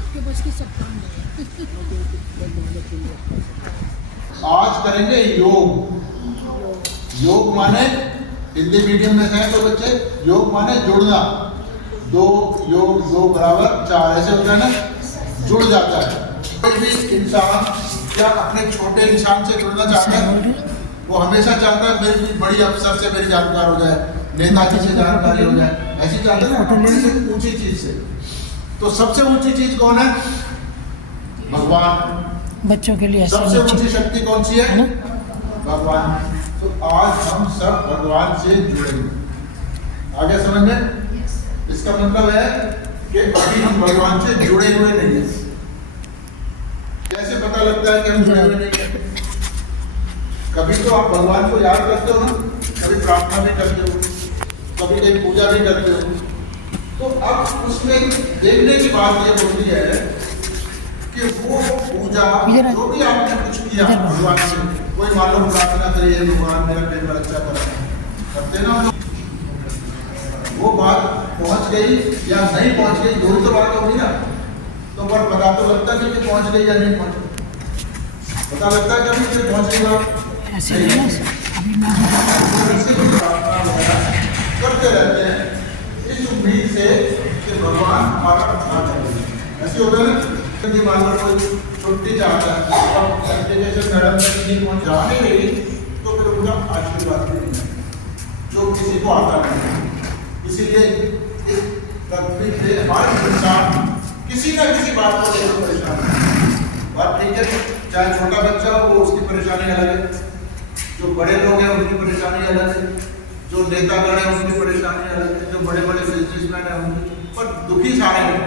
सबके बस की सब काम नहीं है। आज करेंगे योग। योग माने हिंदी मीडियम में हैं तो बच्चे, योग माने जुड़ना। 2 योग 2 बराबर 4 ऐसे होता है ना, जुड़ जाता है। कोई भी इंसान क्या अपने छोटे इंसान से जुड़ना चाहता है? वो हमेशा चाहता है मेरी बड़ी अफसर से मेरी जानकार हो जाए, नेताजी से जानकारी हो जाए, ऐसी चाहते हैं ना अपने से ऊंची चीज से। तो सबसे ऊंची चीज कौन है? भगवान। बच्चों के लिए सबसे ऊंची शक्ति कौन सी है? भगवान। तो आज हम सब भगवान से जुड़ेंगे। आगे समझ में? इसका मतलब है कि अभी हम भगवान से जुड़े हुए नहीं हैं। कैसे पता लगता है कि हम जुड़े हुए नहीं हैं? कभी तो आप भगवान को याद करते हो ना, कभी प्रार्थना भी करते हो, कभी कहीं पूजा भी करते हो। तो अब उसमें देखने की बात ये होती है कि वो पूजा जो भी आपने कुछ किया भगवान से, कोई मान लो प्रार्थना करिए भगवान मेरा पेपर अच्छा करते ना, वो बात पहुंच गई या नहीं पहुंच गई, दो तो बात होगी ना। तो पर पता तो लगता नहीं कि पहुंच गई या नहीं पहुंच, पता लगता है कभी कि पहुंच गई बात करते रहते हैं इस उम्मीद से कि भगवान हमारा अच्छा करेंगे। ऐसे होता है ना, कभी मान लो कोई छुट्टी चाहता है, अब एप्लीकेशन मैडम तक नहीं पहुंचा नहीं रही तो फिर उनका आशीर्वाद भी नहीं है, जो किसी को आता नहीं। इसीलिए इस पृथ्वी पे हर इंसान किसी न किसी बात को लेकर परेशान है। बात ठीक है, चाहे छोटा बच्चा हो वो उसकी परेशानी अलग है, जो बड़े लोग हैं उनकी परेशानी अलग है, जो नेतागण है उनकी परेशानी अलग है, जो बड़े बड़े बिजनेसमैन है उनकी, पर दुखी सारे हैं।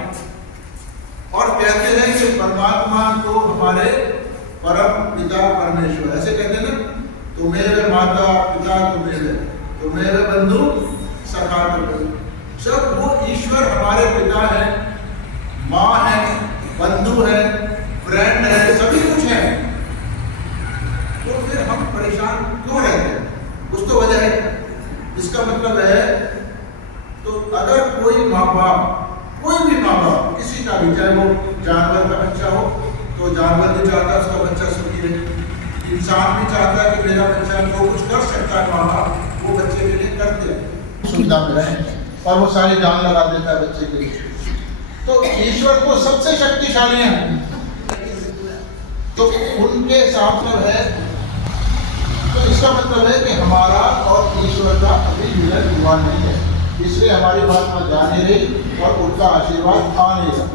और कहते हैं कि परमात्मा तो हमारे परम पिता परमेश्वर, ऐसे कहते हैं ना, तो मेरे माता पिता तो मेरे बंधु सखा तो। जब वो ईश्वर हमारे पिता है, माँ है, बंधु है, फ्रेंड है, सभी कुछ है, तो फिर हम परेशान क्यों रहते हैं? कुछ तो वजह है। इसका मतलब है, तो अगर कोई माँ बाप, कोई भी माँ बाप किसी का भी, चाहे वो जानवर का बच्चा हो तो जानवर भी चाहता है उसका बच्चा सुखी रहे, इंसान भी चाहता है कि मेरा बच्चा जो कुछ कर सकता है माँ बाप वो बच्चे के लिए करते हैं, सुविधा में रहे, और वो सारी जान लगा देता है बच्चे के लिए। तो ईश्वर को सबसे शक्तिशाली है, तो उनके साथ में है। तो इसका मतलब है कि हमारा और ईश्वर का अभी मिलन हुआ नहीं है, इसलिए हमारी बात में जा नहीं रही और उनका आशीर्वाद आ नहीं रहा।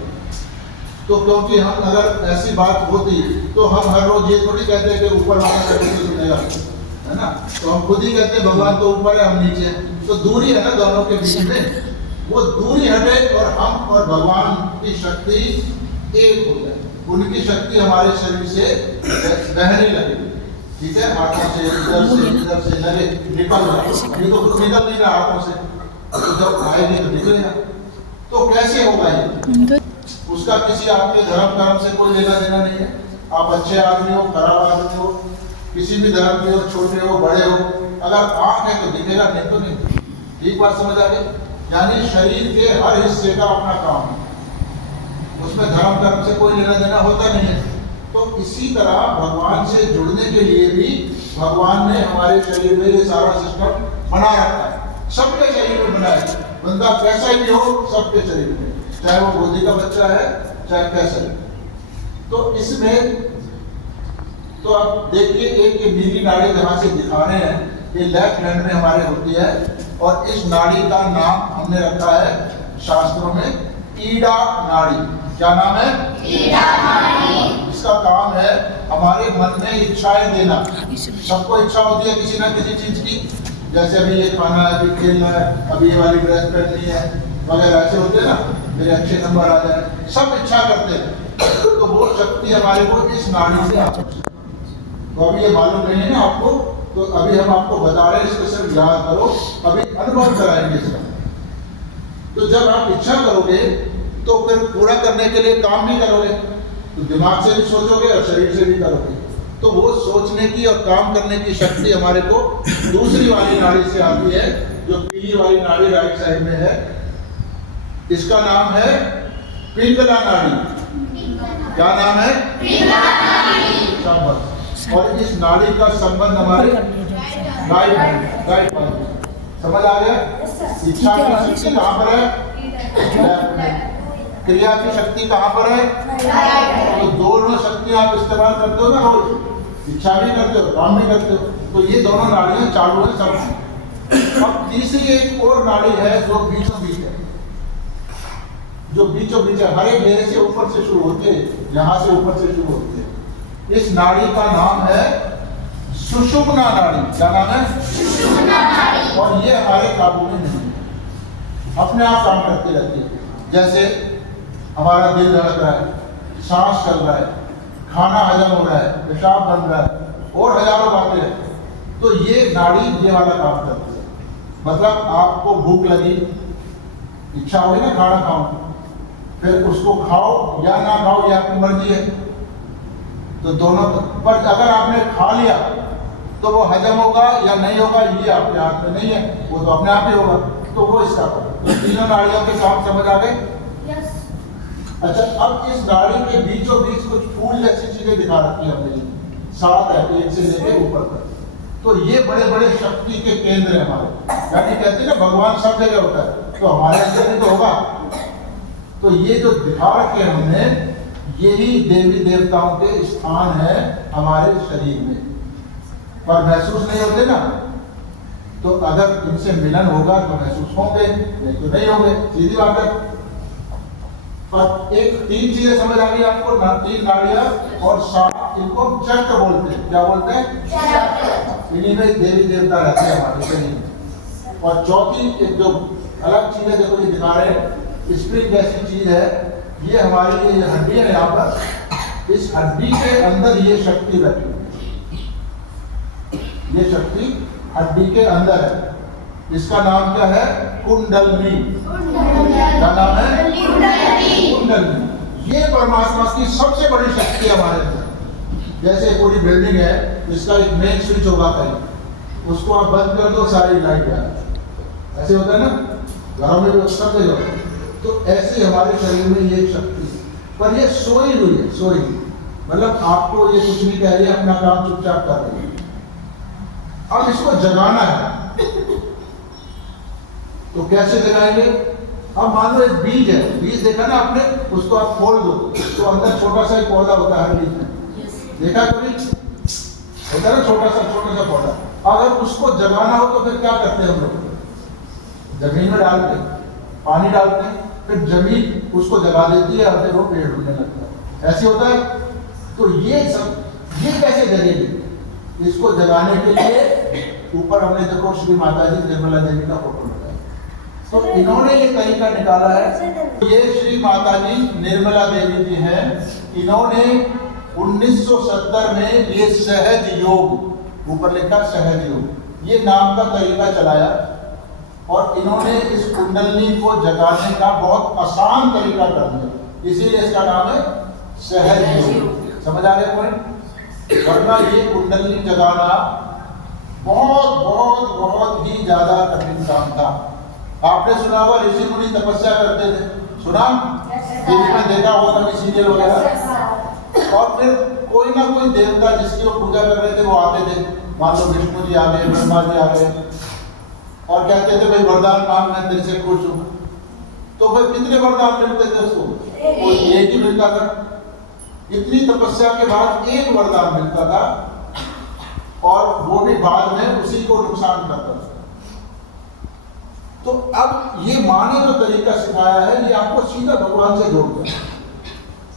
तो क्योंकि हम अगर ऐसी बात होती तो हम हर रोज ये थोड़ी कहते कि ऊपर वाला कैसे सुनेगा, है ना? तो हम खुद ही कहते भगवान तो ऊपर है हम नीचे, तो दूरी है ना दोनों के बीच में, वो दूरी हटे और हम और भगवान की शक्ति एक हो जाए, उनकी शक्ति हमारे शरीर से बहने लगे। ठीक है, हाथों से इधर से लगे निकल रहा है, ये तो कुछ निकल नहीं रहा हाथों से, तो जब आएगी तो निकलेगा। तो कैसे होगा ये? उसका किसी आपके धर्म कर्म से कोई लेना देना नहीं है। आप अच्छे आदमी हो, खराब आदमी हो, किसी भी धर्म के हो, छोटे हो बड़े हो, अगर आँख है तो दिखेगा, नहीं तो नहीं। ठीक बात समझ आ गई? यानी शरीर के हर हिस्से का अपना काम है, उसमें धर्म कर्म से कोई लेना देना होता नहीं है। तो इसी तरह भगवान से जुड़ने के लिए भी भगवान ने हमारे शरीर में ये सारा सिस्टम बना रखा है, सबके शरीर में बनाया है। बंदा कैसा भी हो सबके शरीर में, चाहे वो गोदी का बच्चा है चाहे कैसा है। तो इसमें तो आप देखिए, एक नीली नाड़ी जहाँ से दिखा रहे हैं ये लेफ्ट हैंड में हमारे होती है, और इस नाड़ी का नाम हमने रखा है शास्त्रों में ईड़ा नाड़ी। क्या नाम है? ईड़ा नाड़ी। इसका काम है हमारे मन में इच्छाएं देना। सबको इच्छा होती है किसी ना किसी चीज की, जैसे अभी ये खाना है, अभी खेलना है, अभी ये वाली ड्रेस पहननी है वगैरह, ऐसे होते हैं ना, मेरे अच्छे नंबर आ जाए, सब इच्छा करते हैं। तो वो शक्ति हमारे को इस नाड़ी से आती है। तो अभी ये मालूम नहीं है ना आपको, तो अभी हम आपको बता रहे हैं, इसको सिर्फ याद करो, अभी अनुभव कराएंगे इसका। तो जब आप इच्छा करोगे तो फिर पूरा करने के लिए काम भी करोगे, तो दिमाग से भी सोचोगे और शरीर से भी करोगे। तो वो सोचने की और काम करने की शक्ति हमारे को दूसरी वाली नाड़ी से आती है, जो पीली वाली नाड़ी राइट साइड में है। इसका नाम है पिंगला नाड़ी। क्या नाम है? शाबाश। और इस नाड़ी का संबंध हमारे गाइड समझ आ गया? इच्छा की शक्ति कहाँ पर है? क्रिया की शक्ति कहाँ पर है? तो दोनों शक्तियां आप इस्तेमाल करते हो ना रोज, इच्छा भी करते हो, काम भी करते हो, तो ये दोनों नाड़ियां चालू है सब। अब तीसरी एक और नाड़ी है जो बीचों बीच है, जो बीचों बीच है, हर एक घेरे से ऊपर से शुरू होते हैं, यहाँ से ऊपर से शुरू होते हैं। इस नाड़ी का नाम है सुषुम्ना नाड़ी। क्या नाम है? सुषुम्ना नाड़ी। और ये हमारे काबू में नहीं है, अपने आप काम करती रहती है। जैसे हमारा दिल धड़क रहा है, सांस चल रहा है, खाना हजम हो रहा है, पेशाब बन रहा है, और हजारों बातें हैं, तो ये नाड़ी ये वाला काम करती है। मतलब आपको भूख लगी, इच्छा हुई ना खाना खाओ, फिर उसको खाओ या ना खाओ, ये आपकी मर्जी है। तो दोनों पर अगर आपने खा लिया तो वो हजम होगा या नहीं होगा ये आपके हाथ में नहीं है, वो तो अपने आप ही होगा। तो वो इसका तो तीनों नाड़ियों के काम समझ आ गए? अच्छा, अब इस नाड़ी के बीचों बीच कुछ फूल जैसी चीजें दिखा रखी है हमने, 7 है, 1 से लेकर ऊपर तक। तो ये बड़े बड़े शक्ति के केंद्र है हमारे, यानी कहते हैं ना भगवान सब जगह होता है, तो हमारे अंदर भी तो होगा। तो ये जो दिखा रखे हैं हमने, यही देवी देवताओं के स्थान है हमारे शरीर में, पर महसूस नहीं होते ना। तो अगर इनसे मिलन होगा तो महसूस होंगे, नहीं तो नहीं होंगे, सीधी बात है। पर एक 3 चीजें समझ आ गई आपको, 3 नाड़ियां और 7, इनको चक्र बोलते हैं। क्या बोलते हैं? इन्हीं में देवी देवता रहते हैं हमारे शरीर में। और चौथी एक जो अलग चीज है, देखो ये दिखा रहे हैं, स्प्रिंग जैसी चीज है, ये हमारी ये हड्डी है यहाँ पर, इस हड्डी के अंदर ये शक्ति बैठी है, ये शक्ति हड्डी के अंदर है। इसका नाम क्या है? कुंडलनी। क्या नाम है? कुंडलनी। ये परमात्मा की सबसे बड़ी शक्ति है हमारे अंदर। जैसे पूरी बिल्डिंग है, इसका एक मेन स्विच होगा कहीं, उसको आप बंद कर दो, सारी लाइट आ, ऐसे होता है ना, घरों में भी सब जगह होता है। तो ऐसे हमारे शरीर में ये शक्ति है, पर ये सोई हुई है, सोई, मतलब आपको ये कुछ नहीं कह रही है, अपना काम चुपचाप कर रही है। अब इसको जगाना है, तो कैसे जगाएंगे? अब मान लो एक बीज है, बीज देखा ना आपने, उसको आप खोल दो तो अंदर छोटा सा एक पौधा होता है हर बीज में, देखा कभी? होता है ना छोटा सा पौधा। अगर उसको जगाना हो तो फिर क्या करते हैं हम लोग? जमीन में डालते हैं, पानी डालते हैं, फिर जमीन उसको जगा देती है और फिर वो पेड़ उगने लगता है, ऐसे होता है। तो ये कैसे जगेगी? इसको जगाने के लिए ऊपर हमने देखो श्री माता जी निर्मला देवी का फोटो लगाया, तो इन्होंने ये तरीका निकाला है। ये श्री माता जी निर्मला देवी जी हैं, इन्होंने 1970 में ये सहज योग, ऊपर लिखा सहज योग, ये नाम का तरीका चलाया, और इन्होंने इस कुंडलनी को जगाने का बहुत आसान तरीका कर दिया, इसीलिए इसका नाम है सहज योग। समझ आ गया पॉइंट? वरना ये कुंडलनी जगाना बहुत बहुत बहुत ही ज्यादा कठिन काम था। आपने सुना होगा ऋषि मुनि तपस्या करते थे, सुना? टीवी में देखा होगा कभी सीरियल वगैरह। और फिर कोई ना कोई देवता जिसकी वो पूजा कर रहे थे वो आते थे, मान लो विष्णु जी आ गए, ब्रह्मा जी आ गए, और कहते थे भाई वरदान मांग, मैं तेरे से खुश हूँ। तो फिर कितने वरदान मिलते थे उसको? वो एक ही मिलता था। इतनी तपस्या के बाद एक वरदान मिलता था, और वो भी बाद में उसी को नुकसान करता था। तो अब ये माँ ने जो तरीका सिखाया है, ये आपको सीधा भगवान से जोड़ता है,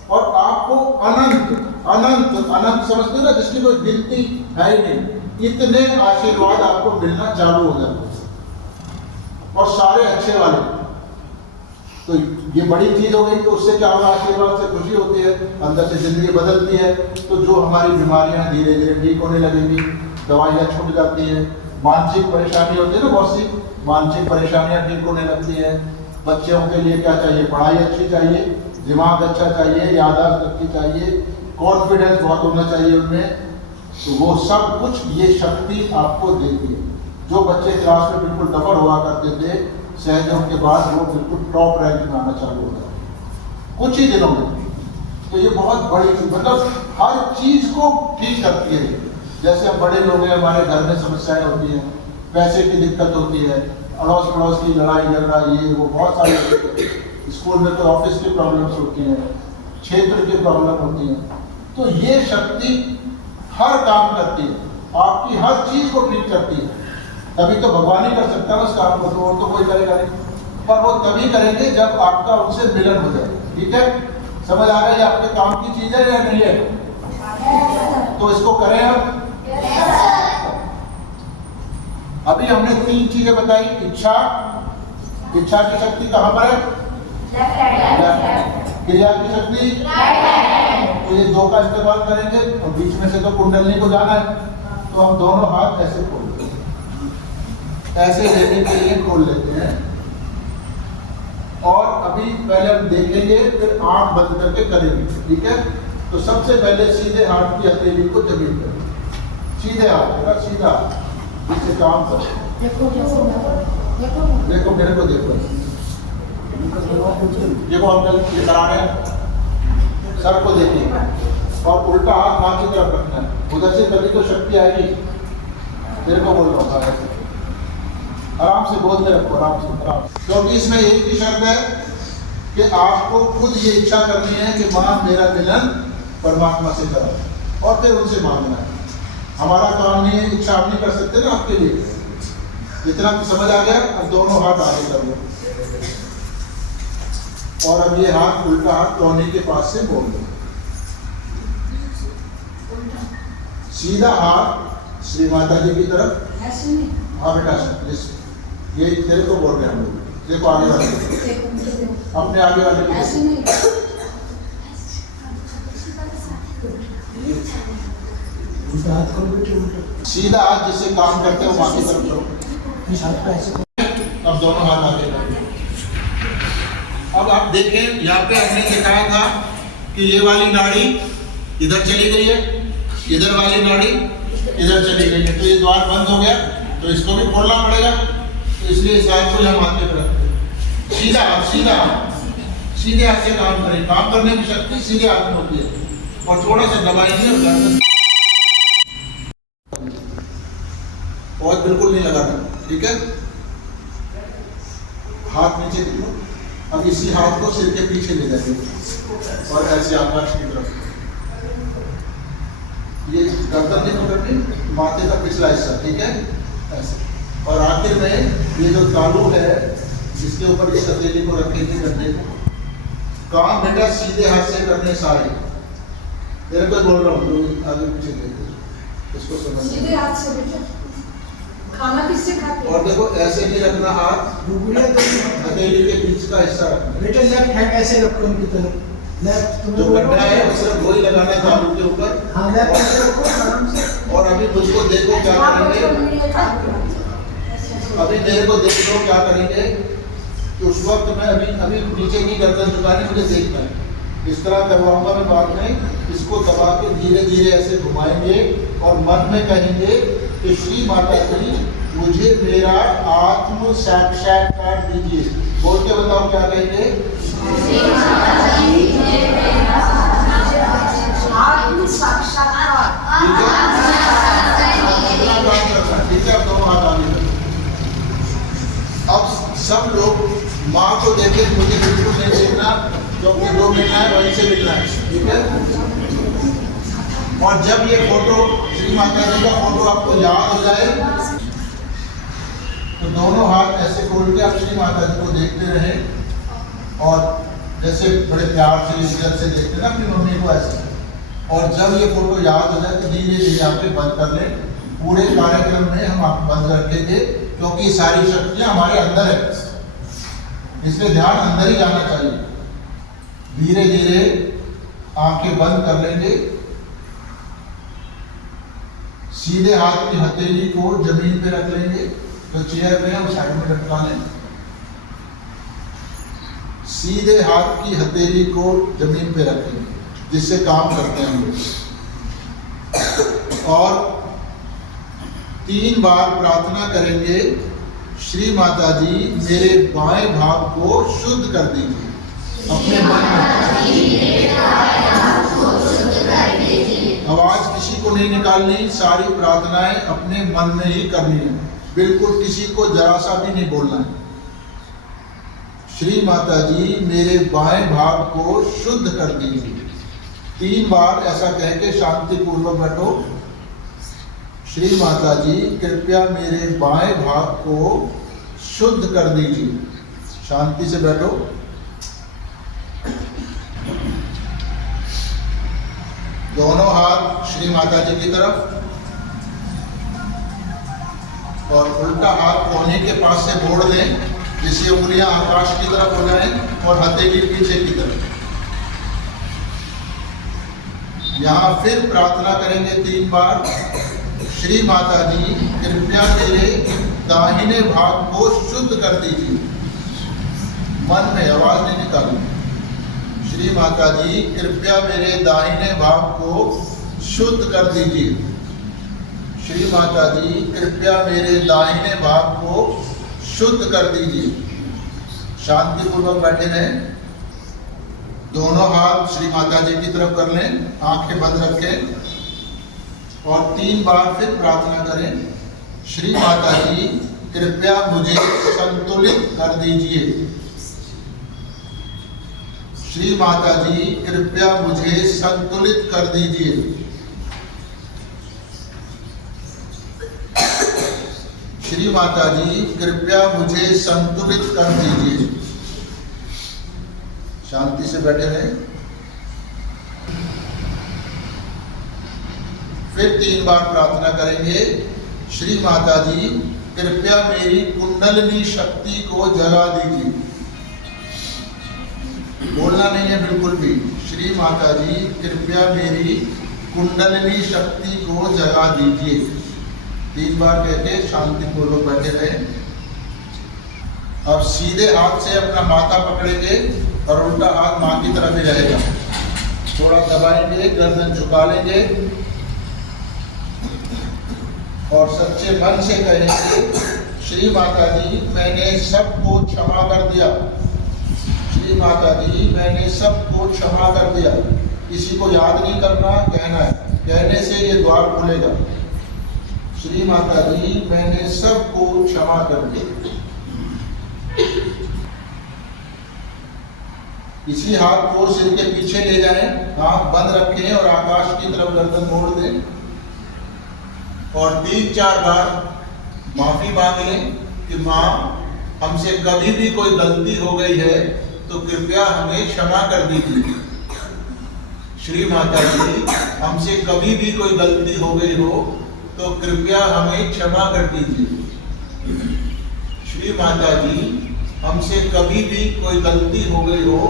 और आपको अनंत अनंत अनंत समझते हो ना, जिसकी कोई गिनती है ही नहीं, इतने आशीर्वाद आपको मिलना चालू हो जाते हैं, और सारे अच्छे वाले। तो ये बड़ी चीज हो गई। तो उससे क्या होगा? आशीर्वाद से खुशी होती है, अंदर से जिंदगी बदलती है। तो जो हमारी बीमारियां धीरे धीरे ठीक होने लगेंगी, दवाइयाँ छूट जाती है, मानसिक परेशानी होती है ना, बहुत सी मानसिक परेशानियां ठीक होने लगती है। बच्चों के लिए क्या चाहिए? पढ़ाई अच्छी चाहिए, दिमाग अच्छा चाहिए, याददाश्त अच्छी चाहिए, कॉन्फिडेंस बहुत होना चाहिए उनमें। तो वो सब कुछ ये शक्ति आपको देती है। जो बच्चे क्लास में बिल्कुल डबल हुआ करते थे, सहयोग के बाद वो बिल्कुल टॉप रैंक में आना चालू हो जाए कुछ ही दिनों में। तो ये बहुत बड़ी चीज, मतलब हर चीज को ठीक करती है। जैसे हम बड़े लोग हैं, हमारे घर में समस्याएं होती हैं, पैसे की दिक्कत होती है, अड़ोस पड़ोस की लड़ाई झगड़ा, ये वो बहुत सारी, स्कूल में तो ऑफिस की प्रॉब्लम्स होती हैं, क्षेत्र की प्रॉब्लम होती हैं, तो ये शक्ति हर काम करती है, आपकी हर चीज को ठीक करती है। तभी तो भगवान ही कर सकता है उस काम को, तो और तो कोई करेगा नहीं, पर वो तभी करेंगे जब आपका उनसे मिलन हो जाए। ठीक है, समझ आ गई? आपके काम की चीज है या नहीं है? तो इसको करें हम। अभी हमने 3 चीजें बताई। इच्छा, इच्छा की शक्ति कहां पर है? क्रिया की शक्ति, तो ये 2 का इस्तेमाल करेंगे, और बीच में से तो कुंडलनी को जाना है, तो हम दोनों हाथ ऐसे खोल लेते हैं, ऐसे लेने के लिए खोल लेते हैं। और अभी पहले हम देखेंगे, फिर आंख बंद करके करेंगे। ठीक है, तो सबसे पहले सीधे हाथ की हथेली को जमीन पर, सीधे हाथ, सीधा पीछे काम कर, देखो मेरे को देखो, देखो अंकल ये करा रहे हैं, सर को देखिए, और उल्टा हाथ मां की तरफ रखना है, उधर से कभी तो शक्ति आएगी। तेरे को बोल रहा हूँ, आराम से बोलते रखो, आराम से, आराम से। क्योंकि इसमें एक ही शर्त है कि आपको खुद ये इच्छा करनी है कि मां मेरा मिलन परमात्मा से करो, और फिर उनसे मांगना है। हमारा काम नहीं है, इच्छा आप नहीं कर सकते ना आपके लिए। इतना तो समझ आ गया? अब दोनों हाथ आगे कर लो, और अब ये हाथ उल्टा हाथ टोनी के पास से बोल दो, सीधा हाथ श्री माता जी की तरफ। हाँ बेटा, ये तेरे को बोल रहे हैं हम लोग, देखो आगे वाले, अपने आगे वाले को सीधा हाथ जिससे काम करते हो वहां की तरफ करो। अब दोनों हाथ आगे करो। अब आप देखें, यहाँ पे हमने दिखाया था कि ये वाली नाड़ी इधर चली गई है, इधर वाली नाड़ी इधर चली गई है, तो ये द्वार बंद हो गया, तो इसको भी खोलना पड़ेगा। तो इसलिए इस हाथ को हम हाथ पे रखते हैं, सीधा हाथ, सीधा सीधे हाथ से काम करें। काम करने की शक्ति सीधे हाथ में होती है, और थोड़ा सा दबाएंगे और गर्दन, और बिल्कुल नहीं लगाना। ठीक है, हाथ नीचे दिखो। अब इसी हाथ को सिर के पीछे ले जाएंगे, और ऐसे आकाश की तरफ, ये गर्दन नहीं पकड़नी, माथे का पिछला हिस्सा। ठीक है, ऐसे। और आखिर में ये जो तालू है, जिसके ऊपर इस हथेली को रखेंगे कंधे को, काम बेटा सीधे हाथ से करने सारे। तेरे को बोल रहा हूँ, आगे पीछे देखो, इसको समझ सीधे हाथ से बेटा। खाना किससे खाते हैं? और देखो ऐसे नहीं रखना हाथ, हथेली के बीच का हिस्सा रखना बेटा। लेफ्ट हैंड ऐसे रखो उनकी तरफ, लेफ्ट जो गड्ढा है वो सिर्फ वही लगाना है तालू के ऊपर। हाँ, लेफ्ट ऐसे रखो आराम से। और अभी मुझको देखो क्या करेंगे, अभी मेरे को देख लो क्या करेंगे कि उस वक्त मैं अभी नीचे की गर्दन झुकानी, मुझे देखना है। इस तरह करवाऊंगा मैं बाद में, इसको दबा के धीरे धीरे ऐसे घुमाएंगे, और मन में कहेंगे कि श्री माता जी मुझे मेरा आत्म साक्षात्कार दीजिए। बोल के बताओ क्या कहेंगे? आत्म साक्षात्कार। ठीक है, अब दोनों हाथ आगे। अब सब लोग माँ को देखे, मुझे बिल्कुल नहीं देखना, क्योंकि जो मिलना है वहीं से मिलना है। ठीक है, और जब ये फोटो श्री माता जी का फोटो आपको याद हो जाए, तो दोनों हाथ ऐसे खोल के आप श्री माता जी को देखते रहें, और जैसे बड़े प्यार से इज्जत से देखते ना अपनी मम्मी को, ऐसे। और जब ये फोटो याद हो जाए तो धीरे धीरे आप बंद कर लें। पूरे कार्यक्रम में हम आप बंद रखेंगे, क्योंकि सारी शक्तियां हमारे अंदर है, इसलिए ध्यान अंदर ही जाना चाहिए। धीरे धीरे आंखें बंद कर लेंगे, सीधे हाथ की हथेली को जमीन पे रख लेंगे, तो चेयर पे हम साइड में रखवा लें। सीधे हाथ की हथेली को जमीन पे रखेंगे, जिससे काम करते हैं हम लोग, और 3 बार प्रार्थना करेंगे, श्री माता जी मेरे बाएं भाग को शुद्ध कर दीजिए। अपने मन में नहीं निकालनी, सारी प्रार्थनाएं अपने मन में ही करनी है, बिल्कुल किसी को जरा सा भी नहीं बोलना है। श्री माता जी मेरे बाएं भाग को शुद्ध कर दीजिए। 3 बार ऐसा कह के शांति पूर्वक बैठो। श्री माता जी कृपया मेरे बाएं भाग को शुद्ध कर दीजिए। शांति से बैठो। दोनों हाथ श्री माता जी की तरफ और उल्टा हाथ कोहनी के पास से मोड़ दें, जिससे उंगलियां आकाश की तरफ हो जाएं और हथेली पीछे की तरफ। यहां फिर प्रार्थना करेंगे 3 बार। श्री माता जी कृपया मेरे दाहिने भाग को शुद्ध कर दीजिए। मन में आवाज नहीं निकाली। श्री माता जी कृपया मेरे दाहिने भाग को शुद्ध कर दीजिए। श्री माता जी कृपया मेरे दाहिने भाग को शुद्ध कर दीजिए। शांति पूर्वक बैठे रहें। दोनों हाथ श्री माता जी की तरफ कर लें, आंखें बंद रखें और 3 बार फिर प्रार्थना करें। श्री माता जी कृपया मुझे संतुलित कर दीजिए। श्री माता जी कृपया मुझे संतुलित कर दीजिए। श्री माता जी कृपया मुझे संतुलित कर दीजिए। शांति से बैठे रहें। फिर 3 बार प्रार्थना करेंगे। श्री माता जी कृपया मेरी कुंडलिनी शक्ति को जगा दीजिए। बोलना नहीं है बिल्कुल भी। श्री माता जी कृपया मेरी कुंडलिनी शक्ति को जगा दीजिए। 3 बार कहते शांति पूर्वक बैठे रहे। अब सीधे हाथ से अपना माथा पकड़ेंगे और उल्टा हाथ मां की तरफ ही रहेगा। थोड़ा दबाएंगे, गर्दन झुका लेंगे और सच्चे मन से कहेंगे श्री माता जी मैंने सबको क्षमा कर दिया। श्री माता जी मैंने सबको क्षमा कर दिया। किसी को याद नहीं करना, कहना है। कहने से ये द्वार खुलेगा। श्री माता जी मैंने सबको क्षमा कर दिया। इसी हाथ को सिर के पीछे ले जाएं, आंख बंद रखें और आकाश की तरफ गर्दन मोड़ दें और 3-4 बार माफी मांग लें कि माँ हमसे कभी भी कोई गलती हो गई है तो कृपया हमें क्षमा कर दीजिए। श्री माता जी हमसे कभी भी कोई गलती हो गई हो तो कृपया हमें क्षमा कर दीजिए। श्री माता जी हमसे कभी भी कोई गलती हो गई हो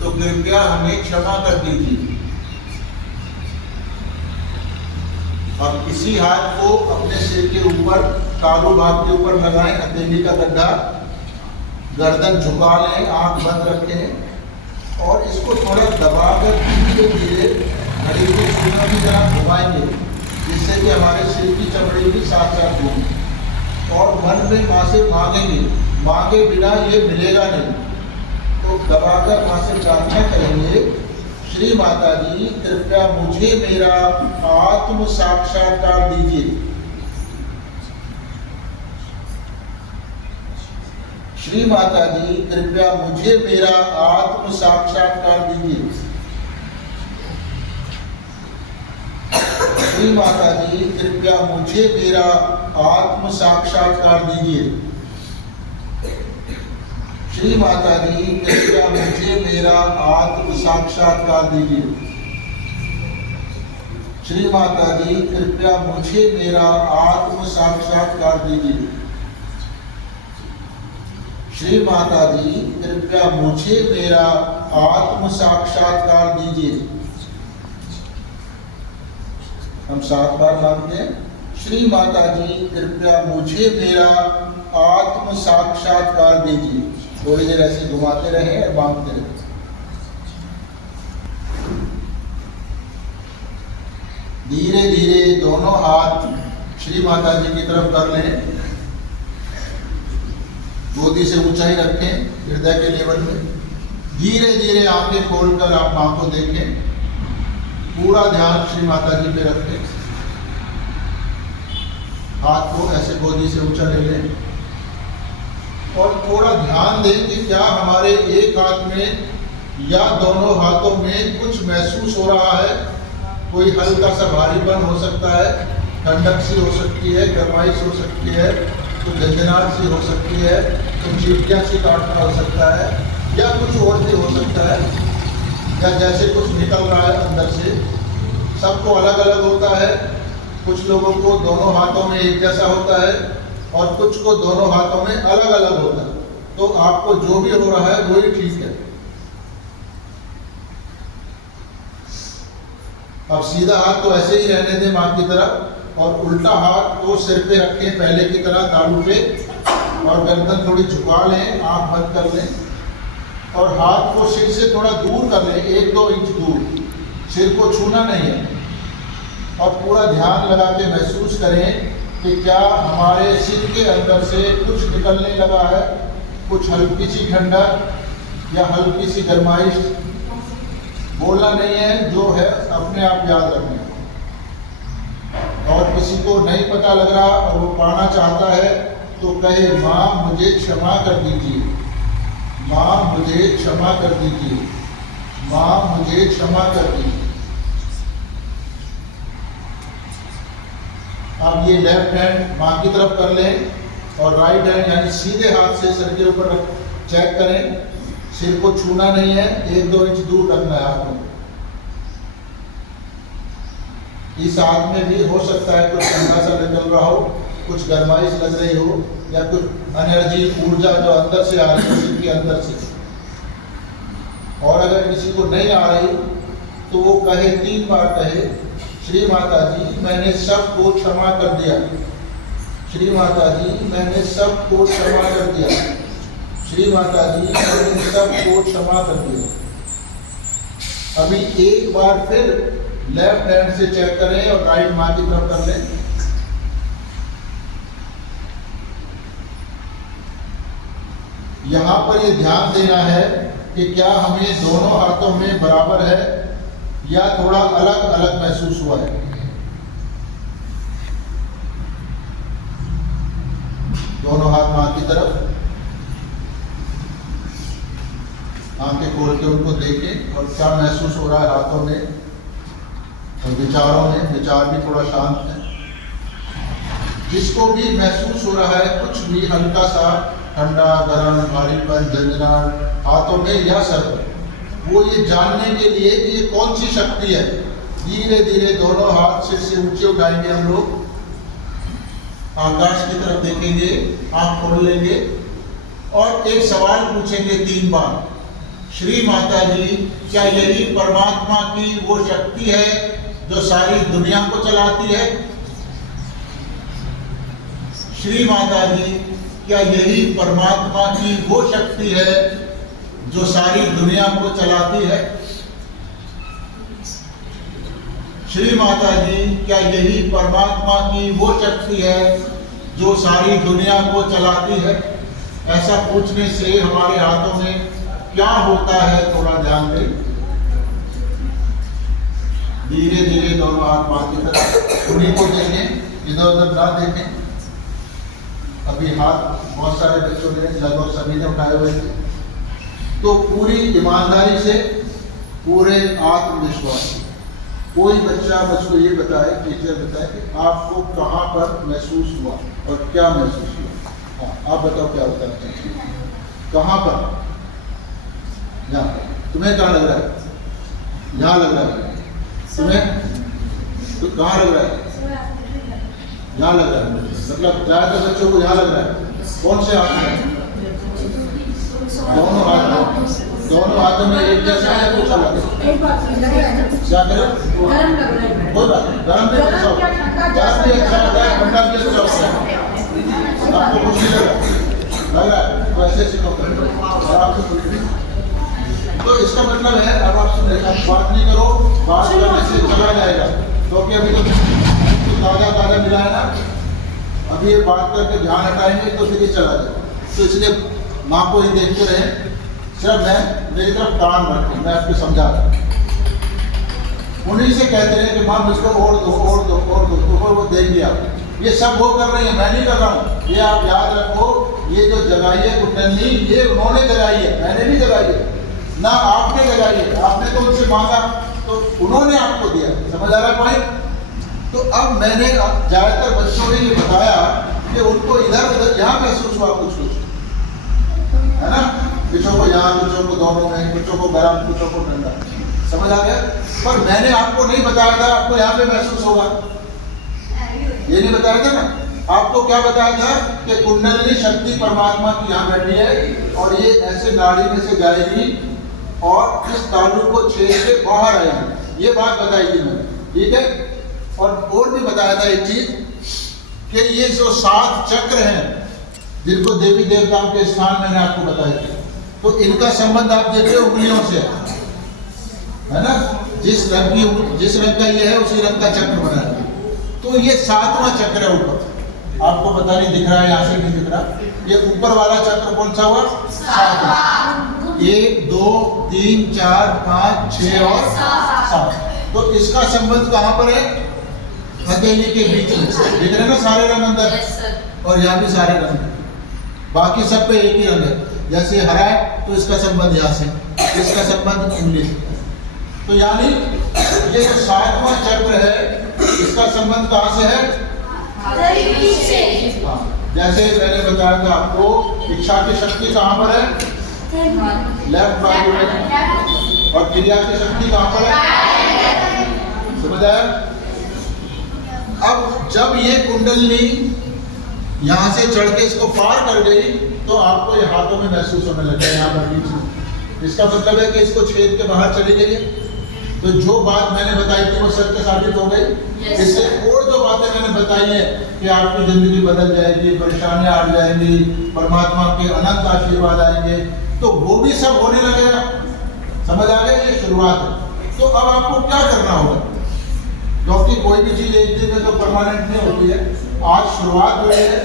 तो कृपया हमें क्षमा कर दीजिए। अब इसी हाथ को अपने सिर के ऊपर, तालू भाग के ऊपर लगाएं, हथेली का गड्ढा, गर्दन झुका लें, आंख बंद रखें और इसको थोड़ा दबाकर धीरे धीरे घड़ी के सुइयों की तरह घुमाएंगे, जिससे कि हमारे सिर की चमड़ी भी साथ साथ घूमे और मन में मां से मांगेंगे। मांगे बिना ये मिलेगा नहीं, तो दबाकर मां से प्रार्थना करेंगे श्री माता जी कृपया मुझे मेरा आत्म साक्षात्कार दीजिए। श्री माता जी कृपया मुझे मेरा आत्म साक्षात्कार दीजिए। श्री माता जी कृपया मुझे मेरा आत्म साक्षात्कार दीजिए। श्री माता जी कृपया मुझे मेरा आत्म साक्षात्कार दीजिए। श्री माता जी कृपया मुझे मेरा आत्म साक्षात्कार दीजिए। श्री माता जी कृपया मुझे मेरा आत्म साक्षात्कार दीजिए। हम 7 बार मांगते हैं। श्री माता जी कृपया मुझे मेरा आत्म साक्षात्कार दीजिए। थोड़ी देर ऐसे घुमाते रहे और मांगते रहे। धीरे धीरे दोनों हाथ श्री माता जी की तरफ कर लें। गोदी से ऊंचाई रखें, हृदय के लेवल में। धीरे धीरे आंखें खोलकर आप मां को देखें। पूरा ध्यान श्री माता जी पे रखें। हाथ को ऐसे गोदी से ऊंचा ले लें और थोड़ा ध्यान दें कि क्या हमारे एक हाथ में या दोनों हाथों में कुछ महसूस हो रहा है। कोई हल्का सा भारीपन हो सकता है, ठंडक सी हो सकती है, गर्माइश हो सकती है, तो झंझनाहट सी हो सकती है, तो चीटियाँ सी काटना हो सकता है, या कुछ और भी हो सकता है, या जैसे कुछ निकल रहा है अंदर से। सबको अलग अलग होता है। कुछ लोगों को दोनों हाथों में एक जैसा होता है और कुछ को दोनों हाथों में अलग अलग होता है। तो आपको जो भी हो रहा है वही ठीक है। अब सीधा हाथ तो ऐसे ही रहने दें मां की तरफ, और उल्टा हाथ तो सिर पे रखें पहले की तरह तालू पे, और गर्दन थोड़ी झुका लें, आंख बंद कर लें और हाथ को सिर से थोड़ा दूर कर लें, 1-2 इंच दूर। सिर को छूना नहीं है। और पूरा ध्यान लगा के महसूस करें कि क्या हमारे सिर के अंदर से कुछ निकलने लगा है, कुछ हल्की सी ठंडक या हल्की सी गर्माइश। बोलना नहीं है, जो है अपने आप याद रखना। और किसी को नहीं पता लग रहा और वो पाना चाहता है तो कहे, माँ मुझे क्षमा कर दीजिए, माँ मुझे क्षमा कर दीजिए, माँ मुझे क्षमा कर दीजिए। अब ये लेफ्ट हैंड माँ की तरफ कर लें और राइट हैंड यानी सीधे हाथ से सिर के ऊपर चेक करें। सिर को छूना नहीं है, 1-2 इंच दूर रखना है हाथ में। इस हाथ में भी हो सकता है कुछ ठंडा सा निकल रहा हो, कुछ गर्माइश लग रही हो, या कुछ एनर्जी, ऊर्जा जो अंदर से आ रही है सिर के अंदर से। और अगर किसी को नहीं आ रही तो वो कहे, 3 बार कहे, श्री माता जी मैंने सबको क्षमा कर दिया, श्री माता जी मैंने सबको क्षमा कर दिया, श्री माता जी मैंने सबको क्षमा कर दिया। अभी एक बार फिर लेफ्ट हैंड से चेक करें और राइट माँ की तरफ कर लें। यहाँ पर ये ध्यान देना है कि क्या हमें दोनों हाथों में बराबर है या थोड़ा अलग अलग महसूस हुआ है। दोनों हाथ मां की तरफ, आंखें खोल के उनको देखें और क्या महसूस हो रहा है हाथों में और विचारों में। विचार भी थोड़ा शांत है। जिसको भी महसूस हो रहा है कुछ भी हल्का सा ठंडा, गरम, भारीपन, झंझनाहट हाथों में या सर पर, वो ये जानने के लिए कि ये कौन सी शक्ति है। धीरे धीरे दोनों हाथ सिर से ऊंचे उठाएंगे हम लोग, आकाश की तरफ देखेंगे, आंख खोल लेंगे और एक सवाल पूछेंगे 3 बार। श्री माता जी क्या यही परमात्मा की वो शक्ति है जो सारी दुनिया को चलाती है? श्री माता जी क्या यही परमात्मा की वो शक्ति है जो सारी दुनिया को चलाती है? श्री माता जी क्या यही परमात्मा की वो शक्ति है जो सारी दुनिया को चलाती है? ऐसा पूछने से हमारे हाथों में क्या होता है, थोड़ा ध्यान दें। धीरे धीरे दोनों हाथ मां की तरफ, उन्हीं को देखें, इधर उधर ना देखें। अभी हाथ बहुत सारे बच्चों ने, लगभग सभी ने उठाए हुए थे। तो पूरी ईमानदारी से, पूरे आत्मविश्वास से कोई बच्चा मुझको ये बताए, टीचर बताए कि आपको कहाँ पर महसूस हुआ और क्या महसूस हुआ। हाँ, आप बताओ क्या होता है, कहाँ पर? यहाँ। तुम्हें कहाँ लग रहा है? यहाँ लग रहा है। तुम्हें तो कहाँ लग रहा है? यहाँ लग रहा है। मतलब ज़्यादातर बच्चों को यहाँ लग रहा है। कौन से हाथ में? दोनों हाथ में। दोनों हाथों में एक जैसा है, कुछ अलग है। क्या करें? कोई बात नहीं, गर्म भी अच्छा होता है, गर्म भी अच्छा होता है, ठंडा भी अच्छा होता है। आपको कुछ नहीं लग रहा है तो ऐसे सीखो और आपको कुछ नहीं। तो इसका मतलब है, अब आप सुन रहे, आप बात नहीं करो, बात करने से चला जाएगा। क्योंकि अभी तो ताज़ा मिला है ना, अभी ये बात करके ध्यान हटाएंगे तो फिर ये चला जाएगा। तो इसलिए माँ को ही देखते रहे, सिर्फ मैं मेरी तरफ कान रखें, मैं आपको समझा रहा हूँ। उन्हीं से कहते हैं कि माँ मुझको और दो, तो फिर वो देंगे आप। ये सब वो कर रही है, मैं नहीं कर रहा हूँ। ये आप याद रखो, ये जो जगाई है कुंडली, ये उन्होंने जगाई है, मैंने नहीं जगाई है, ना आपने जगाई है। आपने तो उनसे मांगा तो उन्होंने आपको दिया। समझ आ रहा पॉइंट? तो अब मैंने ज्यादातर बच्चों ने ये बताया कि उनको इधर उधर यहाँ महसूस हुआ कुछ है ना, कुछों को यहाँ, कुछों को दोनों में, कुछों को गर्म, कुछों को ठंडा। समझ आ गया? पर मैंने आपको नहीं बताया था आपको यहाँ पे महसूस होगा, ये नहीं बताया था ना। आपको क्या बताया था कि कुंडलिनी शक्ति परमात्मा की यहाँ बैठी है और ये ऐसे नाड़ी में से जाएगी और इस तालु को छेद के बाहर आएगी। ये बात बताई थी मैंने, ठीक है। और भी बताया था एक चीज कि ये जो 7 चक्र हैं जिनको देवी देवताओं के स्थान मैंने आपको बताए थे, तो इनका संबंध आप देखिए उंगलियों से है ना। जिस रंग का ये है उसी रंग का चक्र बना है। तो ये 7वां चक्र है ऊपर, आपको पता नहीं दिख रहा है, यहाँ से नहीं दिख रहा। ये ऊपर वाला चक्र कौन सा हुआ? 7। 1 2 3 4 5 6 और 7। तो इसका संबंध कहाँ पर है? हथेली के बीच में। दिख रहे ना सारे रंग अंदर, और यहाँ भी सारे रंग, बाकी सब पे एक ही रंग है। जैसे हरा है तो इसका संबंध यहाँ से, इसका संबंध उंगली से। तो यानी ये जो 7वां चक्र है इसका संबंध कहाँ से है? हाँ, जैसे मैंने बताया था आपको, इच्छा की शक्ति कहाँ पर है? लेफ्ट बाजू में। और क्रिया की शक्ति कहाँ पर है? समझ आया? अब जब ये कुंडली यहाँ से चढ़ के इसको पार कर गई तो आपको ये हाथों में महसूस होने लगा, यहाँ पर बीच में। इसका मतलब है कि इसको छेद के बाहर चली गई है। तो जो बात मैंने बताई थी वो सत्य साबित हो गई। इससे और जो बातें मैंने बताई है कि आपकी जिंदगी बदल जाएगी, परेशानियां हट जाएंगी, परमात्मा के अनंत आशीर्वाद आएंगे, तो वो भी सब होने लगेगा। समझ आ गया? ये शुरुआत है। तो अब आपको क्या करना होगा, क्योंकि कोई भी चीज एक दिन में तो परमानेंट नहीं होती है। आज शुरुआत हुई है,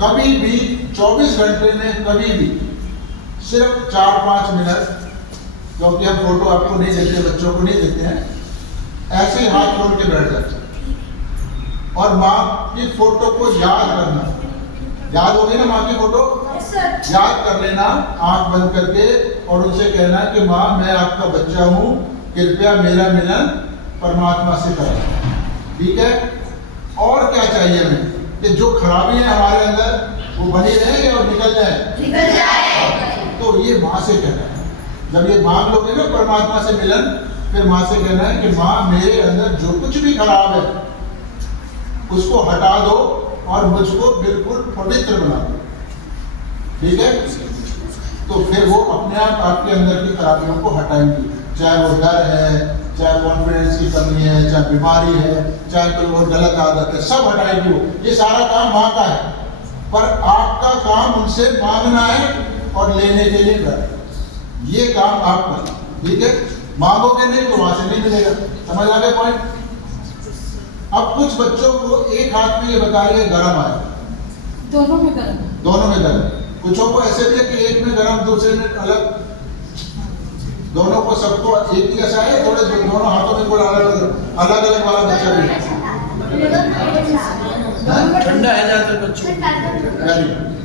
कभी भी 24 घंटे में कभी भी सिर्फ 4-5 मिनट, क्योंकि हम फोटो आपको नहीं देते, बच्चों को नहीं देते हैं, ऐसे ही हाथ जोड़ के बैठ जाते और माँ की फोटो को याद करना। याद हो गई ना माँ की फोटो? याद कर लेना आंख बंद करके और उनसे कहना कि माँ मैं आपका बच्चा हूँ, कृपया मेरा मिलन परमात्मा से करें। ठीक है? और क्या चाहिए हमें कि जो खराबी है हमारे अंदर वो बनी रहे और निकल जाए। तो ये माँ से कहना है। जब ये मांग लोगे ना परमात्मा से मिलन, फिर माँ से कहना है कि माँ मेरे अंदर जो कुछ भी खराब है उसको हटा दो और मुझको बिल्कुल पवित्र बना दो। ठीक है? तो फिर वो अपने आप आपके अंदर की खराबियों को हटाएंगी, चाहे वो डर है, चाहे कॉन्फिडेंस की कमी है, चाहे बीमारी है, चाहे कोई और गलत आदत है, सब हटाएगी वो। ये सारा काम माँ का है, पर आपका काम उनसे मांगना है और लेने के लिए डर। ये काम आपका। ठीक है? मांगोगे नहीं तो वहां से नहीं मिलेगा। समझ आ गया पॉइंट? अब कुछ बच्चों को एक हाथ में ये बता रही है गरम आए, दोनों में गरम, दोनों में गरम। कुछों को ऐसे भी है कि एक में गरम दूसरे में अलग, दोनों को सबको एक ही जैसा है, थोड़े दोनों हाथों में थोड़ा अलग अलग वाला बच्चा भी है। ठंडा है ज्यादातर बच्चों।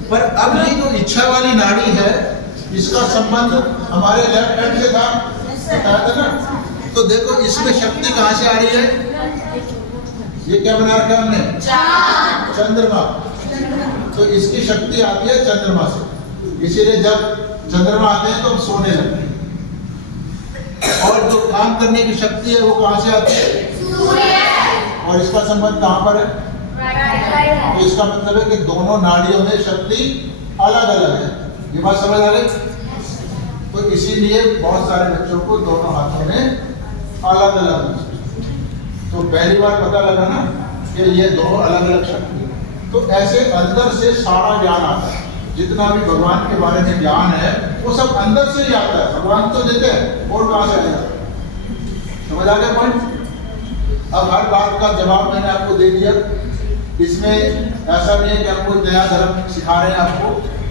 पर अब ये जो इच्छा वाली नाड़ी है इसका संबंध हमारे लेफ्ट हैंड से था, बताया था ना। तो देखो इसमें शक्ति कहाँ से आ रही है? ये क्या बना रखा हमने? चंद्रमा। तो इसकी शक्ति आती है चंद्रमा से, इसीलिए जब चंद्रमा आते हैं तो हम सोने लगते हैं। और जो काम करने की शक्ति है वो कहाँ से आती है? और इसका संबंध कहाँ पर है? तो इसका मतलब है कि दोनों नाड़ियों में शक्ति अलग अलग है। ये बात समझ आ गई? तो इसीलिए बहुत सारे बच्चों को दोनों हाथों में अलग अलग। तो पहली बार पता लगा ना कि ये दो अलग अलग शक्ति। तो ऐसे अंदर से सारा ज्ञान आता है, जितना भी भगवान के बारे में ज्ञान है वो सब अंदर से ही आता है। भगवान तो देते हैं, और कहाँ से आएगा? समझ आ गया पॉइंट? अब हर बात का जवाब मैंने आपको दे दिया। इसमें ऐसा नहीं है कि हम कोई नया धर्म सिखा रहे हैं आपको,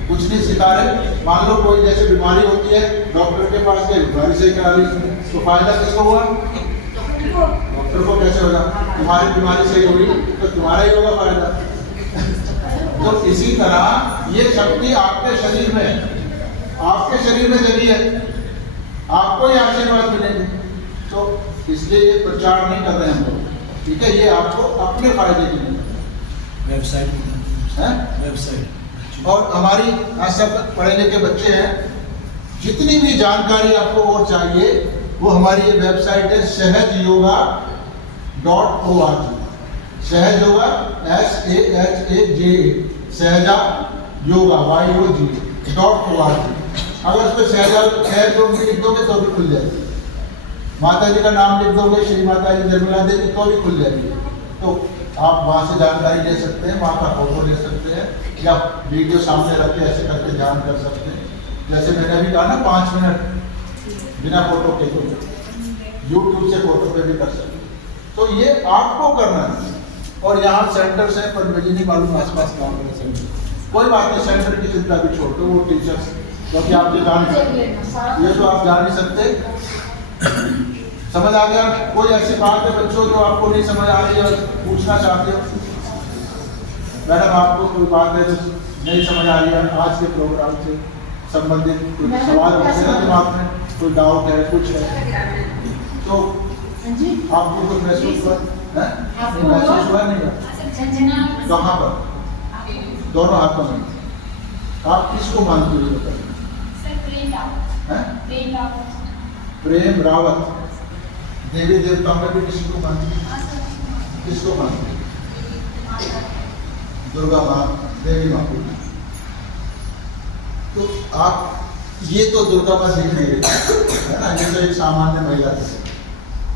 कुछ नहीं सिखा रहे। मान लो कोई जैसे बीमारी होती है, डॉक्टर के पास गए, बीमारी सही करा ली, तो फायदा किसको हुआ? डॉक्टर को कैसे होगा, तुम्हारी बीमारी सही होगी तो तुम्हारा ही होगा फायदा। तो इसी तरह ये शक्ति आपके शरीर में है, आपके शरीर में जगी है, आपको ही आशीर्वाद मिलेंगे। तो इसलिए ये प्रचार नहीं कर रहे हैं हम लोग, ठीक है, ये आपको अपने फायदे के लिए वेबसाइट है। वेबसाइट और हमारी आज सब पढ़े लिखे बच्चे हैं, जितनी भी जानकारी आपको और चाहिए वो हमारी ये वेबसाइट है सहजयोगा.org। सहजयोगा SAHAJ सहजा योगा YOG.org। अगर उस पर सहज योग भी लिख दोगे तो भी खुल जाएगी, माता जी का नाम लिख दोगे, श्री माता जी जर्मिला देवी, तो भी खुल जाएगी। तो आप वहाँ से जानकारी ले सकते हैं, वहाँ का फोटो ले सकते हैं, या वीडियो सामने रख के ऐसे करके ध्यान कर सकते हैं। जैसे मैंने अभी कहा ना 5 मिनट बिना फोटो के, तो यूट्यूब से फोटो पे भी कर सकते हैं। तो ये आपको करना है। और यहाँ सेंटर्स हैं, पर मुझे नहीं मालूम आसपास काम करने सेंटर, कोई बात नहीं, सेंटर की चिंता भी छोड़ दो, वो टीचर्स, क्योंकि आप ये जान सकते, ये तो आप जान नहीं सकते। समझ आ गया? कोई ऐसी बात है बच्चों जो आपको नहीं समझ आ रही है, पूछना चाहते हो, मैडम आपको कोई बात है जो नहीं समझ आ रही है, आज के प्रोग्राम से संबंधित कुछ सवाल होते हैं दिमाग में, कोई डाउट है, कुछ है, तो आपको कुछ महसूस हुआ है? महसूस हुआ नहीं है? कहाँ पर? दोनों हाथों में। आप किसको मानते हो बताइए? प्रेम रावत। देवी देवताओं में भी किसी को मानते हैं? किसको मानते हैं? दुर्गा माँ, देवी माँ को। तो आप ये तो दुर्गा माँ दिख नहीं रही है ना, ये तो एक सामान्य महिला है,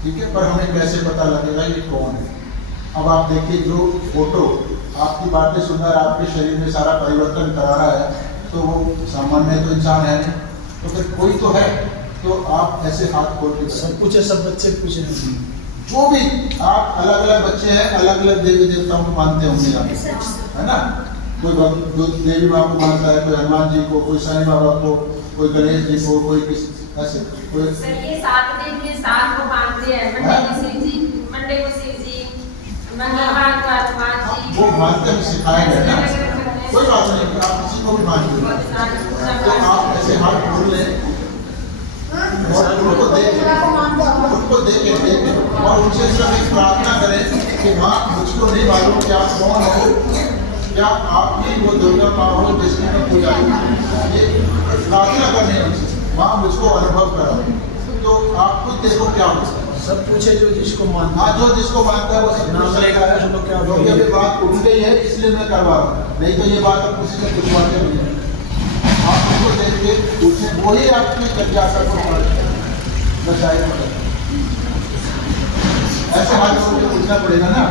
ठीक है, पर हमें कैसे पता लगेगा ये कौन है? अब आप देखिए जो फोटो आपकी बातें सुनकर आपके शरीर में सारा परिवर्तन करा रहा है, तो वो सामान्य तो इंसान है नहीं, तो फिर कोई तो है। तो आप ऐसे हाथ खोल के सब कुछ है, सब बच्चे पूछे नहीं, जो भी आप अलग अलग बच्चे हैं, अलग अलग देवी देवताओं को मानते होंगे आप, है ना? कोई देवी माँ को मानता है, कोई हनुमान जी को, कोई साईं बाबा को, कोई गणेश जी को, कोई किस ऐसे कोई। सर ये 7 दिन के 7 को मानते हैं, मंडे को शिव जी, मंडे को शिव जी, मंगलवार को हनुमान जी, वो मानते हैं, सिखाए गए ना, कोई बात नहीं, आप किसी को भी मानते हो, तो आप ऐसे हाथ खोल लें और उनको देखें और उनसे सिर्फ एक प्रार्थना करें कि माँ मुझको नहीं मालूम कि आप कौन हो, क्या आप ही वो दुर्गा माँ हो जिसकी मैं पूजा करूं, ये प्रार्थना करनी है उनसे, माँ मुझको अनुभव कराओ। तो आप खुद देखो क्या हो सकता है। सब पूछे जो जिसको मानता हाँ, जो जिसको मानता है वो सब नाम लेगा है, चलो क्या क्योंकि अभी बात उठ गई है इसलिए मैं करवा रहा हूँ, नहीं तो ये बात अब किसी से पूछवाते नहीं है। आप उनको देख के पूछें, वही आपकी जिज्ञासा को बचाएगा। ऐसे हाथ खोल के पूछना पड़ेगा ना,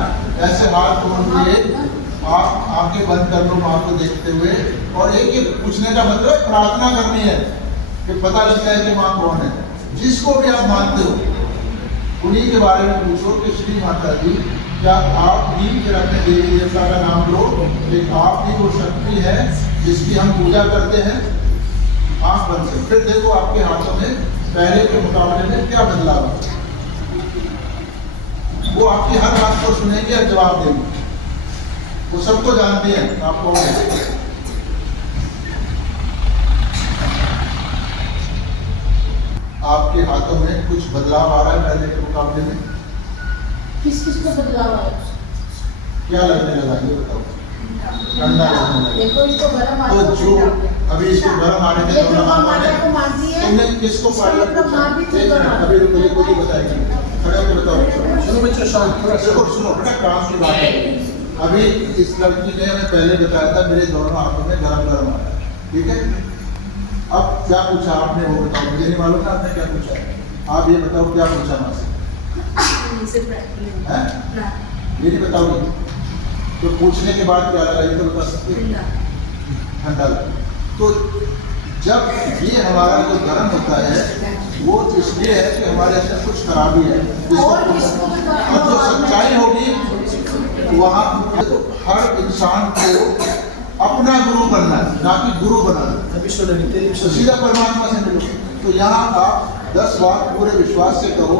ऐसे हाथ खोल के आप आंखें बंद कर लो माँ को देखते हुए, और एक पूछने का मतलब प्रार्थना करनी है कि पता लगता है कि माँ कौन है। जिसको भी आप मानते हो उन्हीं के बारे में पूछो कि श्री माता जी क्या आप भी, फिर अपने देवी देवता का नाम लो कि आप भी वो शक्ति है जिसकी हम पूजा करते हैं। आँख बंद से फिर देखो आपके हाथों में पहले के मुकाबले में क्या बदलाव है। वो आपकी हर बात को सुनेंगे और जवाब देंगे, वो सबको जानती है आप कौन है। आपके हाथों में कुछ बदलाव आ रहा है पहले के मुकाबले में? किस किस को बदलाव आया? क्या लगने लगा ये बताओ? ठंडा लगने लगा। देखो इसको गरम तो जो अभी इसको गरम आने के ये दुर्गा माता को मानती है। तुमने किसको पाया? मतलब माँ भी दुर्गा माता। अभी रुको, ये कोई बताएगी, खड़े होकर बताओ। सुनो बच्चों, शांत थोड़ा देखो सुनो बेटा, काम की बात है। अभी इस लड़की ने हमें पहले बताया था मेरे दोनों हाथों में गरम गरम आ रहा है, ठीक है। अब क्या पूछा आपने वो बताओ, मुझे नहीं मालूम था आपने क्या पूछा। आप ये बताओ क्या पूछा माँ से? हैं? ये नहीं बताओगे तो पूछने के बाद क्या लगा ये तो बता सकते हैं। ठंडा लगा। तो जब ये हमारा जो गर्म होता है वो इसलिए है कि हमारे अंदर कुछ खराबी है, और जो सच्चाई होगी वहाँ तो हर इंसान को अपना गुरु बनना है, ना कि गुरु बनाना। अभी सुनेंगे तेरी सीधा परमात्मा से मिलो। तो यहाँ आप 10 बार पूरे विश्वास से कहो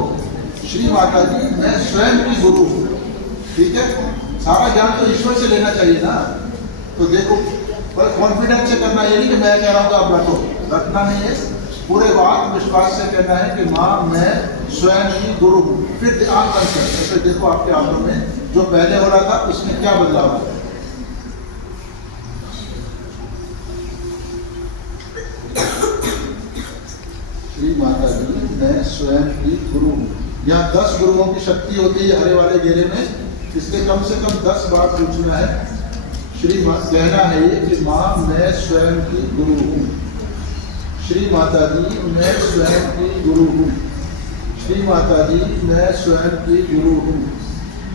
श्री माता जी मैं स्वयं की गुरु हूँ। ठीक है, सारा ज्ञान तो ईश्वर से लेना चाहिए ना। तो देखो, पर कॉन्फिडेंस से करना, ये नहीं कि मैं कह रहा हूँ तो आप बैठो, रखना नहीं है। पूरे बात विश्वास से कहना है कि माँ मैं स्वयं ही गुरु हूँ। फिर ध्यान बंद कर, जैसे देखो आपके हाथों में जो पहले हो रहा था उसमें क्या बदलाव है। श्री माता जी मैं स्वयं ही गुरु हूँ। यहाँ 10 गुरुओं की शक्ति होती है हरे वाले घेरे में, इसलिए कम से कम 10 बार पूछना है। श्री माँ कहना है ये कि माँ मैं स्वयं की गुरु हूँ। श्री माता जी मैं स्वयं की गुरु हूँ। श्री माता जी मैं स्वयं की गुरु हूँ।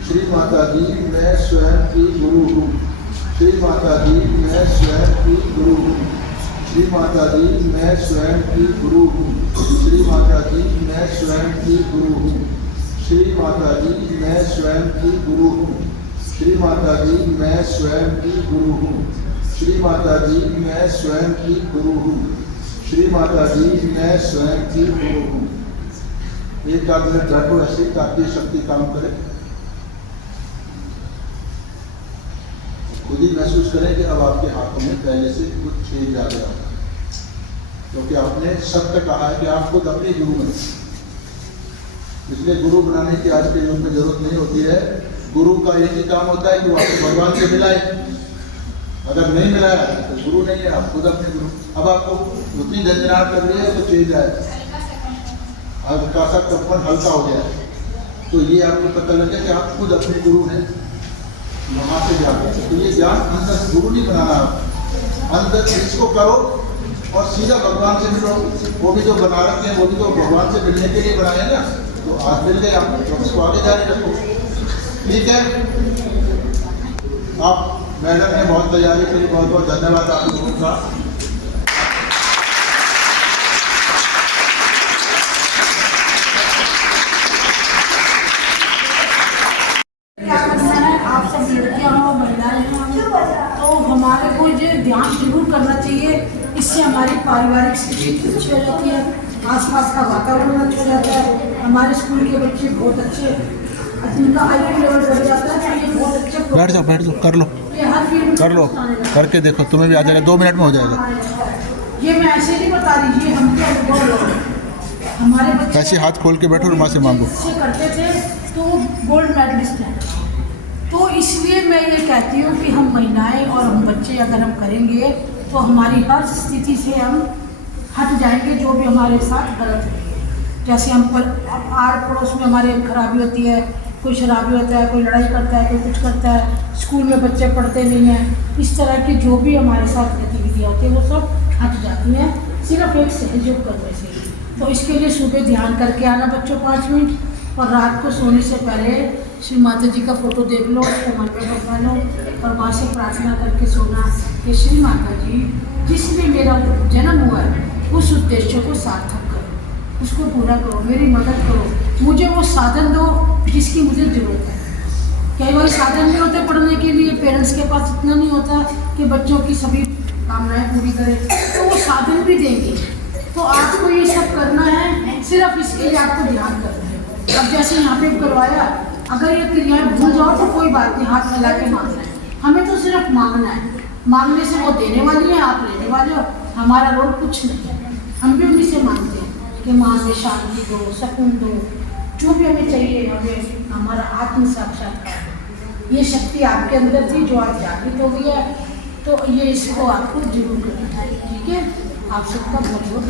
श्री माता जी मैं स्वयं की गुरु हूँ। श्री माता जी मैं स्वयं की गुरु हूँ। श्री माता जी मैं स्वयं की गुरु हूँ। श्री माता जी मैं स्वयं की गुरु हूँ। श्री माता जी मैं स्वयं की गुरु हूँ। श्री माता जी मैं स्वयं की गुरु हूँ। श्री माता जी मैं स्वयं की गुरु हूँ। श्री माता जी मैं स्वयं की गुरु हूँ। एक आध मिनट बैठो ऐसे ताकि शक्ति काम करे। खुद ही महसूस करें कि अब आपके हाथों में पहले से कुछ चेंज आ गया, क्योंकि आपने सत्य कहा है कि आप खुद अपने गुरु बने। इसलिए गुरु बनाने की आज के युग में जरूरत नहीं होती है। गुरु का एक ही काम होता है कि वो आपको भगवान से मिलाए। अगर नहीं मिलाया तो गुरु नहीं है, आप खुद अपने गुरु। अब आपको उतनी झंझनाहट कर रही है तो चेंज आए, हल्का सा कपन हल्का हो गया, तो ये आपको पता लग गया कि आप खुद अपने गुरु हैं। वहाँ से जाकर तो ये ज्ञान अंदर गुरु नहीं बनाना, अंदर इसको करो और सीधा भगवान से मिलो। वो भी जो बना रखे हैं वो भी तो भगवान से मिलने के लिए बनाए ना, तो आज मिल गए आप, तो उसको आगे जारी रखो। ठीक है, आप मैडम ने बहुत तैयारी के लिए बहुत बहुत धन्यवाद आप लोगों का। आप सब लड़कियां हो, महिलाएं हो, तो हमारे को ये ध्यान जरूर करना चाहिए। इससे हमारी पारिवारिक स्थिति अच्छी हो जाती है, आसपास का वातावरण अच्छा हो जाता है, हमारे स्कूल के बच्चे बहुत अच्छे, उनका IQ लेवल बढ़ जाता है। तो ये बहुत अच्छे बैठ जाओ कर लो, ये हर फील्ड कर लो, करके देखो, तुम्हें भी आ जाएगा, 2 मिनट में हो जाएगा। ये मैं ऐसे नहीं बता रही, ये हमको अनुभव है। हमारे बच्चे ऐसे हाथ खोल के बैठो और माँ से मांगो। अच्छे करते थे तो गोल्ड मेडलिस्ट हैं। तो इसलिए मैं ये कहती हूँ कि हम महिलाएं और हम बच्चे अगर हम करेंगे तो हमारी हर स्थिति से हम हट जाएंगे जो भी हमारे साथ गलत है। जैसे हम आड़ पड़ोस में हमारे खराबी होती है, कोई शराबी होता है, कोई लड़ाई करता है, कोई कुछ करता है, स्कूल में बच्चे पढ़ते नहीं हैं, इस तरह की जो भी हमारे साथ गतिविधियाँ होती हैं वो सब हट जाती हैं सिर्फ एक सहयोग करने से। तो इसके लिए सुबह ध्यान करके आना बच्चों 5 मिनट, और रात को सोने से पहले श्री माता जी का फोटो देख लो, उसको मन में बैठा लो और वहाँ से प्रार्थना करके सोना कि श्री माता जी जिसमें मेरा जन्म हुआ है उस उद्देश्य को सार्थक करो, उसको पूरा करो, मेरी मदद करो, मुझे वो साधन दो जिसकी मुझे ज़रूरत है। कई बार साधन नहीं होते पढ़ने के लिए, पेरेंट्स के पास इतना नहीं होता कि बच्चों की सभी कामनाएँ पूरी करें, तो वो साधन भी देंगे। तो आपको ये सब करना है, सिर्फ इसके लिए आपको ध्यान करना है। अब जैसे यहाँ पे करवाया, अगर ये क्रियाएं भूल जाओ तो कोई बात नहीं, हाथ मिला के मांगना है। हमें तो सिर्फ मांगना है, मांगने से वो देने वाली है, आप लेने वाले हो, हमारा रोल कुछ नहीं है। हम भी उन्हीं से मांगते हैं कि माँ हमें शांति दो, सुकून दो, जो भी हमें चाहिए, हमें हमारा आत्म साक्षात्कार। ये शक्ति आपके अंदर थी जो आज जागृत हो गई है, तो ये इसको आपको जरूर करना है। ठीक है, आप सबका बहुत बहुत